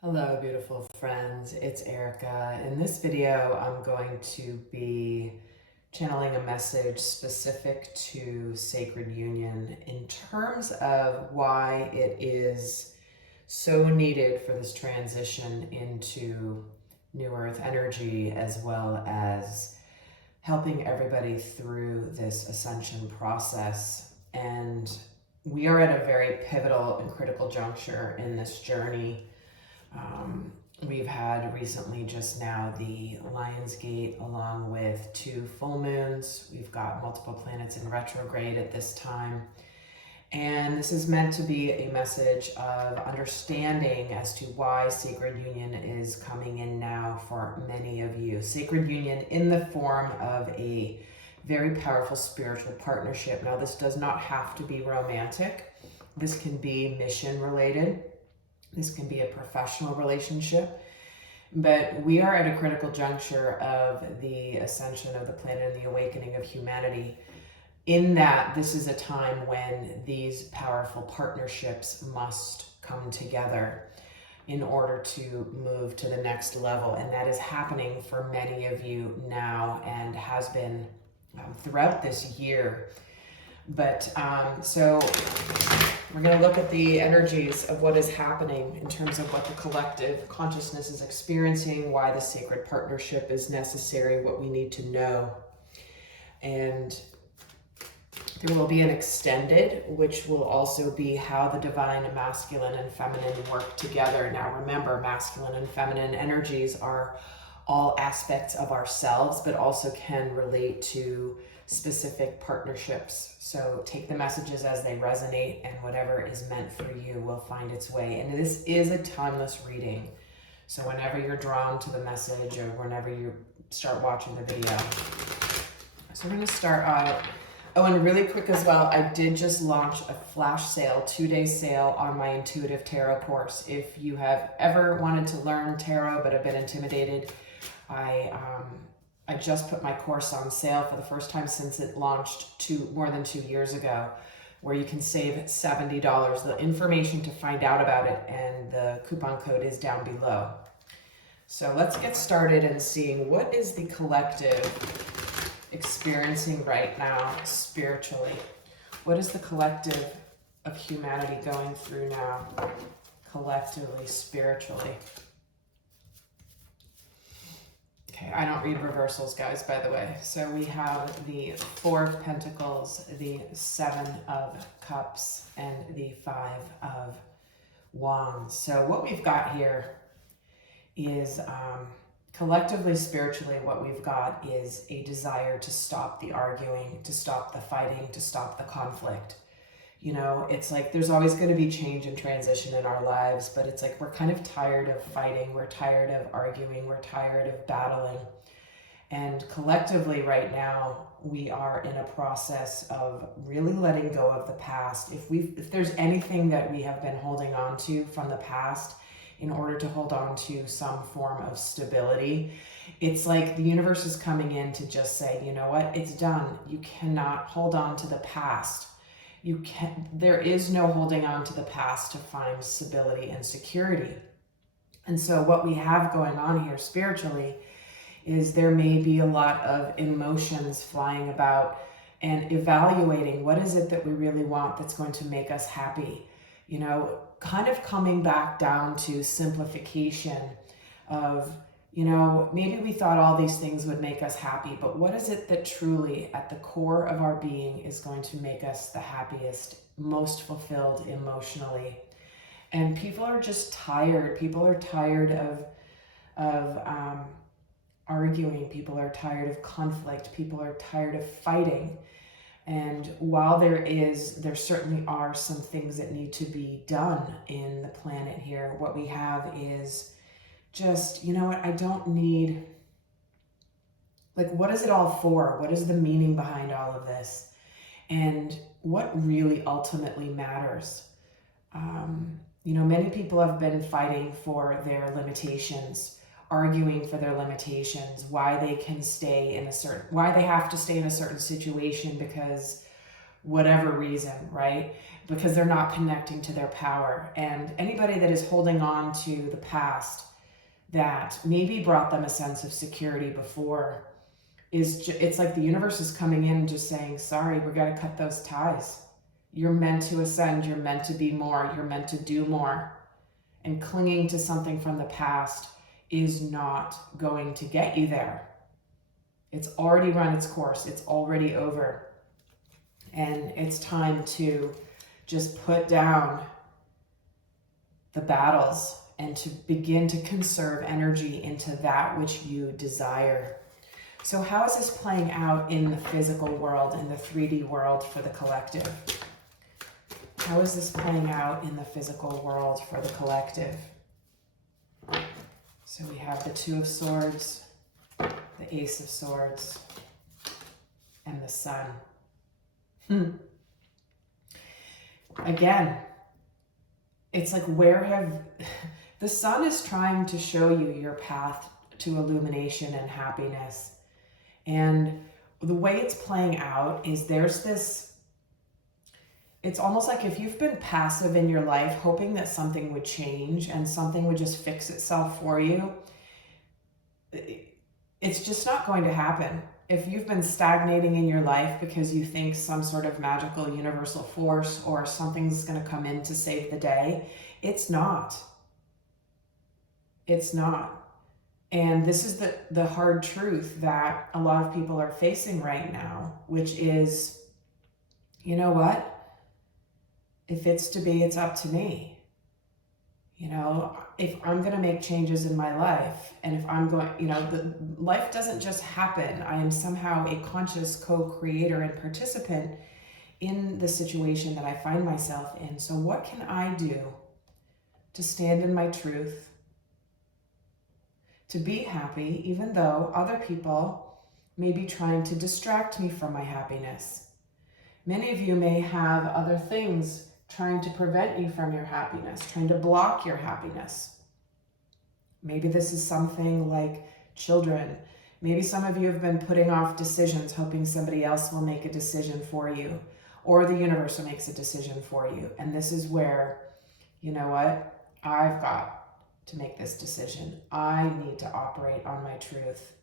Hello, beautiful friends. It's Erika. In this video, I'm going to be channeling a message specific to sacred union in terms of why it is so needed for this transition into New Earth energy, as well as helping everybody through this ascension process. And we are at a very pivotal and critical juncture in this journey. We've had recently just now the Lion's Gate along with 2 full moons. We've got multiple planets in retrograde at this time. And this is meant to be a message of understanding as to why sacred union is coming in now for many of you. Sacred union in the form of a very powerful spiritual partnership. Now, this does not have to be romantic. This can be mission related. This can be a professional relationship, but we are at a critical juncture of the ascension of the planet and the awakening of humanity, in that this is a time when these powerful partnerships must come together in order to move to the next level. And that is happening for many of you now and has been throughout this year. But so we're going to look at the energies of what is happening in terms of what the collective consciousness is experiencing, why the sacred partnership is necessary, what we need to know. And there will be an extended, which will also be how the divine masculine and feminine work together. Now remember, masculine and feminine energies are all aspects of ourselves, but also can relate to specific partnerships. So take the messages as they resonate, and whatever is meant for you will find its way. And this is a timeless reading. So whenever you're drawn to the message or whenever you start watching the video. So we're going to start out. Oh, and really quick as well, I did just launch a flash sale, 2-day sale on my intuitive tarot course. If you have ever wanted to learn tarot but have been intimidated, I just put my course on sale for the first time since it launched more than 2 years ago, where you can save $70. The information to find out about it and the coupon code is down below. So let's get started and seeing what is the collective experiencing right now spiritually. What is the collective of humanity going through now, collectively, spiritually? Okay, I don't read reversals, guys, by the way. So we have the 4 of Pentacles, the 7 of Cups, and the 5 of Wands. So what we've got here is collectively, spiritually, what we've got is a desire to stop the arguing, to stop the fighting, to stop the conflict. You know, it's like there's always going to be change and transition in our lives, but it's like we're kind of tired of fighting, we're tired of arguing, we're tired of battling. And collectively right now, we are in a process of really letting go of the past. If there's anything that we have been holding on to from the past in order to hold on to some form of stability, it's like the universe is coming in to just say, you know what, it's done. You cannot hold on to the past. There is no holding on to the past to find stability and security. And so what we have going on here spiritually is there may be a lot of emotions flying about and evaluating what is it that we really want that's going to make us happy. You know, kind of coming back down to simplification of, you know, maybe we thought all these things would make us happy, but what is it that truly at the core of our being is going to make us the happiest, most fulfilled emotionally? And people are just tired. People are tired of arguing. People are tired of conflict. People are tired of fighting. And while there certainly are some things that need to be done in the planet here, what we have is just, you know what, I don't need, like, what is it all for? What is the meaning behind all of this? And what really ultimately matters? You know, many people have been fighting for their limitations, arguing for their limitations, why they have to stay in a certain situation because whatever reason, right? because they're not connecting to their power. And anybody that is holding on to the past that maybe brought them a sense of security before, it's like the universe is coming in and just saying, sorry, we're going to cut those ties. You're meant to ascend. You're meant to be more. You're meant to do more. And clinging to something from the past is not going to get you there. It's already run its course. It's already over. And it's time to just put down the battles and to begin to conserve energy into that which you desire. So how is this playing out in the physical world, in the 3D world for the collective? How is this playing out in the physical world for the collective? So we have the Two of Swords, the Ace of Swords, and the Sun. Again, it's like, the Sun is trying to show you your path to illumination and happiness. And the way it's playing out is it's almost like if you've been passive in your life, hoping that something would change and something would just fix itself for you, it's just not going to happen. If you've been stagnating in your life because you think some sort of magical universal force or something's going to come in to save the day, it's not. It's not. And this is the hard truth that a lot of people are facing right now, which is, you know what? If it's to be, it's up to me. You know, if I'm going to make changes in my life, and if I'm going, life doesn't just happen. I am somehow a conscious co-creator and participant in the situation that I find myself in. So what can I do to stand in my truth, to be happy, even though other people may be trying to distract me from my happiness? Many of you may have other things trying to prevent you from your happiness, trying to block your happiness. Maybe this is something like children. Maybe some of you have been putting off decisions, hoping somebody else will make a decision for you, or the universe makes a decision for you. And this is where, you know what? I've got to make this decision. I need to operate on my truth.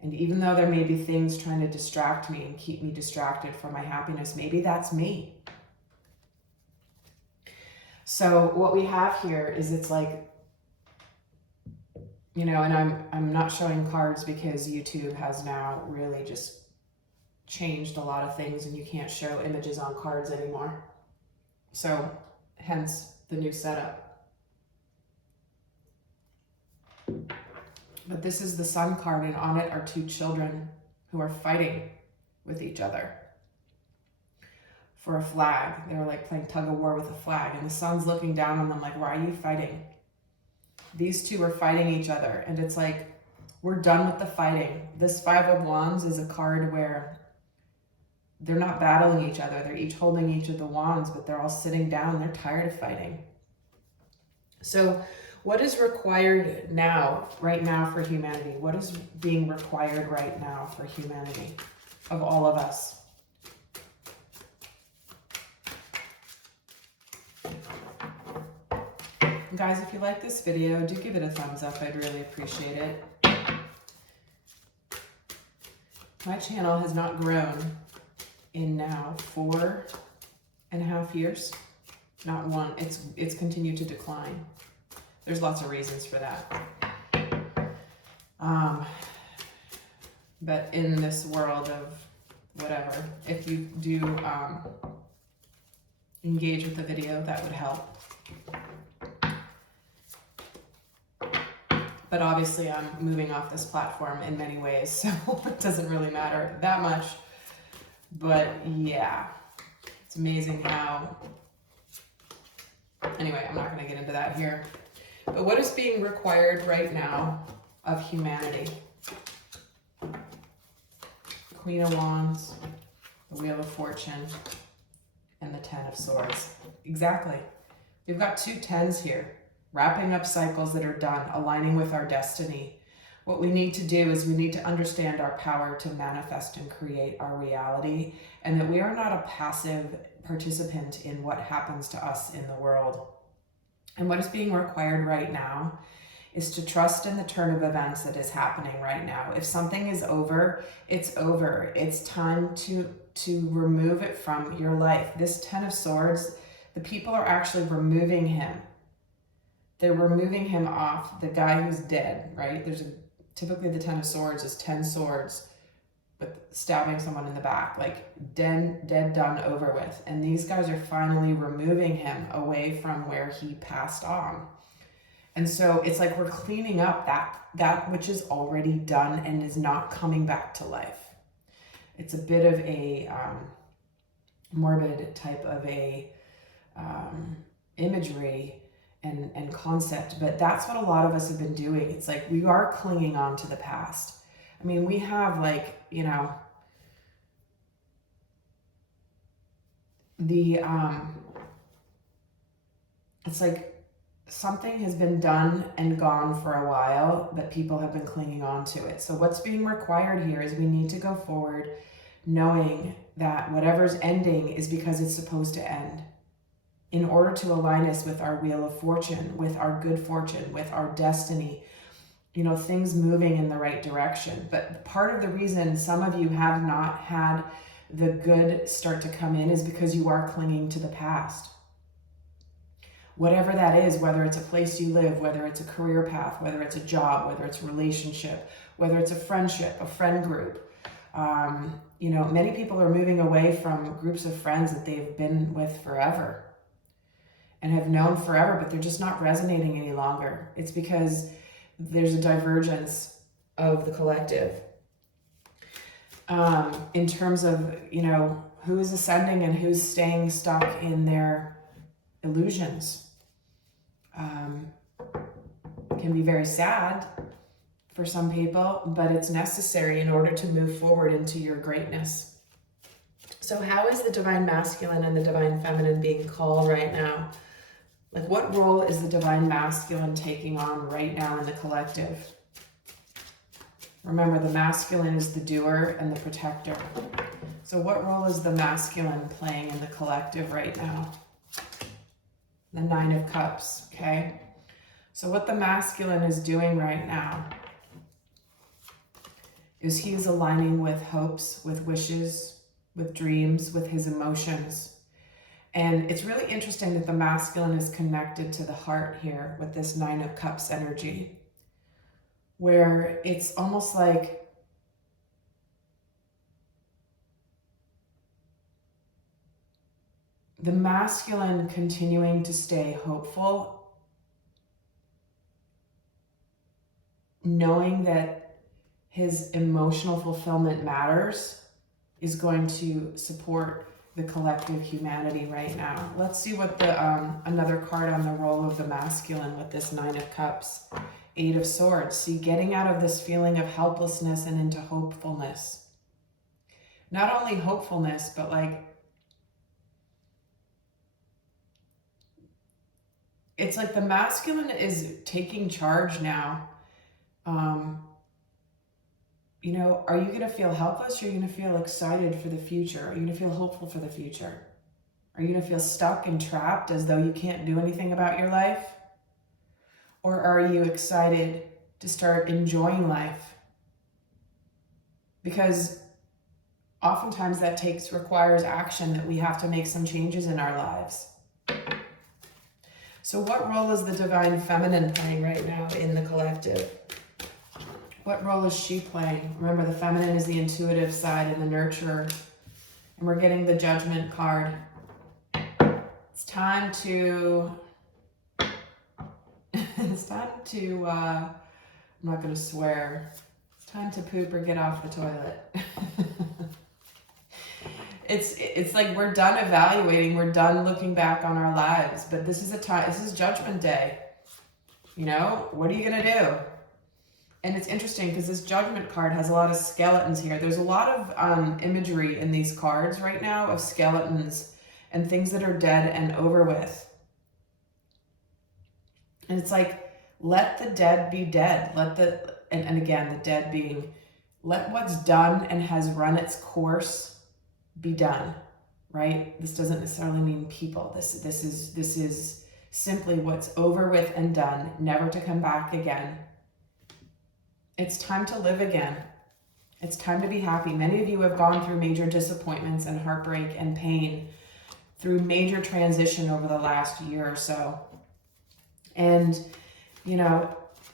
And even though there may be things trying to distract me and keep me distracted from my happiness, maybe that's me. So what we have here is, it's like, and I'm not showing cards because YouTube has now really just changed a lot of things and you can't show images on cards anymore. So hence the new setup. But this is the Sun card, and on it are two children who are fighting with each other for a flag. They're like playing tug of war with a flag, and the Sun's looking down on them like, why are you fighting? These two are fighting each other, and it's like, we're done with the fighting. This Five of Wands is a card where they're not battling each other. They're each holding each of the wands, but they're all sitting down. They're tired of fighting. So what is required now, right now, for humanity? What is being required right now for humanity, of all of us? Guys, if you like this video, do give it a thumbs up. I'd really appreciate it. My channel has not grown in now 4.5 years. Not one. It's continued to decline. There's lots of reasons for that. But in this world of whatever, if you do engage with the video, that would help. But obviously I'm moving off this platform in many ways, so it doesn't really matter that much. But yeah, it's amazing how... Anyway, I'm not going to get into that here. But what is being required right now of humanity? Queen of Wands, the Wheel of Fortune, and the Ten of Swords. Exactly. We've got two tens here, wrapping up cycles that are done, aligning with our destiny. What we need to do is we need to understand our power to manifest and create our reality, and that we are not a passive participant in what happens to us in the world. And what is being required right now is to trust in the turn of events that is happening right now. If something is over, it's over. It's time to remove it from your life. This Ten of Swords, the people are actually removing him. They're removing him off, the guy who's dead, right? Typically the Ten of Swords is 10 swords, but stabbing someone in the back, like dead, done, over with. And these guys are finally removing him away from where he passed on. And so it's like we're cleaning up that which is already done and is not coming back to life. It's a bit of a morbid type of a imagery and concept, but that's what a lot of us have been doing. It's like we are clinging on to the past. I mean, we have like, you know, it's like something has been done and gone for a while, but people have been clinging on to it. So what's being required here is we need to go forward knowing that whatever's ending is because it's supposed to end, in order to align us with our wheel of fortune, with our good fortune, with our destiny, you know, things moving in the right direction. But part of the reason some of you have not had the good start to come in is because you are clinging to the past. Whatever that is, whether it's a place you live, whether it's a career path, whether it's a job, whether it's a relationship, whether it's a friendship, a friend group. You know, many people are moving away from groups of friends that they've been with forever and have known forever, but they're just not resonating any longer. It's because there's a divergence of the collective in terms of, you know, who is ascending and who's staying stuck in their illusions. Can be very sad for some people, but it's necessary in order to move forward into your greatness. So how is the divine masculine and the divine feminine being called right now? Like, what role is the divine masculine taking on right now in the collective? Remember, the masculine is the doer and the protector. So what role is the masculine playing in the collective right now? The Nine of Cups, okay? So what the masculine is doing right now is he's aligning with hopes, with wishes, with dreams, with his emotions. And it's really interesting that the masculine is connected to the heart here with this Nine of Cups energy, where it's almost like the masculine continuing to stay hopeful, knowing that his emotional fulfillment matters, is going to support the collective humanity right now. Let's see what the another card on the role of the masculine with this Nine of Cups. Eight of Swords. See, getting out of this feeling of helplessness and into hopefulness. Not only hopefulness, but like, it's like the masculine is taking charge now. You know, are you going to feel helpless, or are you going to feel excited for the future? Are you going to feel hopeful for the future? Are you going to feel stuck and trapped as though you can't do anything about your life? Or are you excited to start enjoying life? Because oftentimes that requires action, that we have to make some changes in our lives. So what role is the divine feminine playing right now in the collective? What role is she playing? Remember, the feminine is the intuitive side and the nurturer. And we're getting the Judgment card. It's time to... it's time to... I'm not going to swear. It's time to poop or get off the toilet. It's like we're done evaluating. We're done looking back on our lives. But this is a time... This is Judgment Day. You know, what are you going to do? And it's interesting because this Judgment card has a lot of skeletons here. There's a lot of imagery in these cards right now of skeletons and things that are dead and over with. And it's like, let the dead be dead. And again, the dead being, let what's done and has run its course be done. right? This doesn't necessarily mean people. This is simply what's over with and done, never to come back again. It's time to live again. It's time to be happy. Many of you have gone through major disappointments and heartbreak and pain, through major transition over the last year or so. And, you know,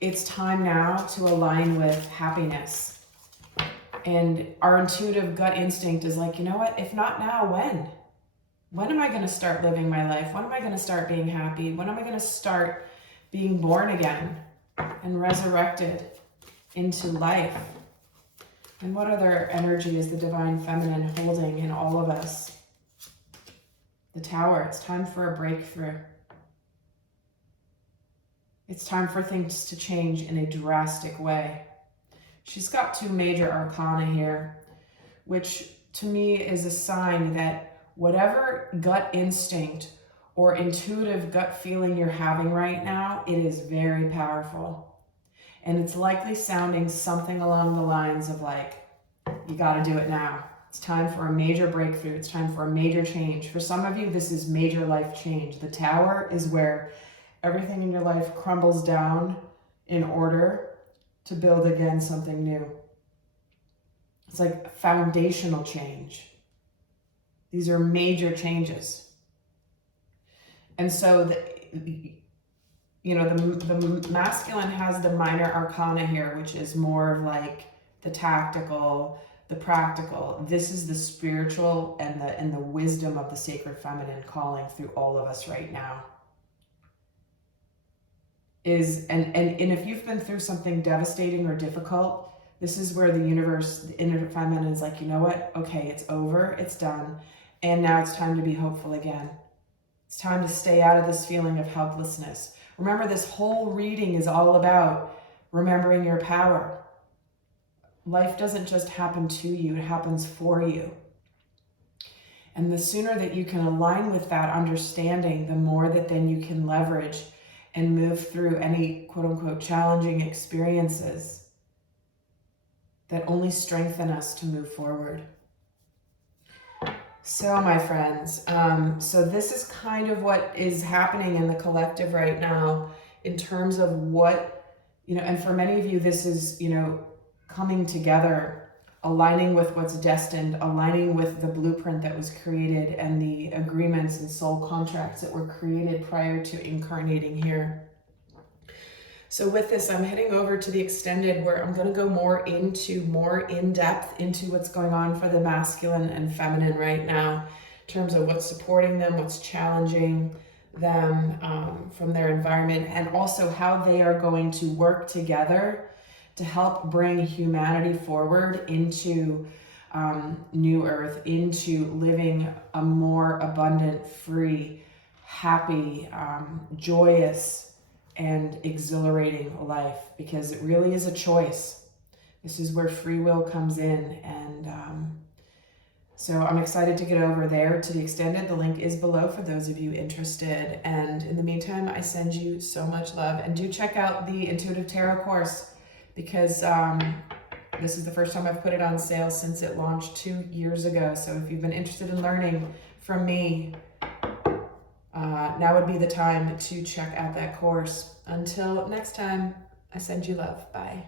it's time now to align with happiness. And our intuitive gut instinct is like, you know what, if not now, when? When am I going to start living my life? When am I going to start being happy? When am I going to start being born again and resurrected into life? And what other energy is the divine feminine holding in all of us? The Tower. It's time for a breakthrough. It's time for things to change in a drastic way. She's got 2 major arcana here, which to me is a sign that whatever gut instinct or intuitive gut feeling you're having right now, it is very powerful. And it's likely sounding something along the lines of like, you got to do it now. It's time for a major breakthrough. It's time for a major change. For some of you, this is major life change. The Tower is where everything in your life crumbles down in order to build again something new. It's like foundational change. These are major changes. And so, the masculine has the minor arcana here, which is more of like the tactical, the practical. This is the spiritual and the wisdom of the sacred feminine calling through all of us right now. And if you've been through something devastating or difficult, this is where the universe, the inner feminine is like, you know what? Okay, it's over, it's done. And now it's time to be hopeful again. It's time to stay out of this feeling of helplessness. Remember, this whole reading is all about remembering your power. Life doesn't just happen to you, it happens for you. And the sooner that you can align with that understanding, the more that then you can leverage and move through any quote unquote challenging experiences that only strengthen us to move forward. So my friends, so this is kind of what is happening in the collective right now in terms of what, and for many of you, this is, coming together, aligning with what's destined, aligning with the blueprint that was created and the agreements and soul contracts that were created prior to incarnating here. So with this, I'm heading over to the extended where I'm going to go more in depth into what's going on for the masculine and feminine right now in terms of what's supporting them, what's challenging them from their environment, and also how they are going to work together to help bring humanity forward into New Earth, into living a more abundant, free, happy, joyous, and exhilarating life, because it really is a choice. This is where free will comes in, and so I'm excited to get over there to the extended. The link is below for those of you interested, and in the meantime, I send you so much love, and do check out the Intuitive Tarot course, because this is the first time I've put it on sale since it launched 2 years ago. So if you've been interested in learning from me, now would be the time to check out that course. Until next time, I send you love. Bye.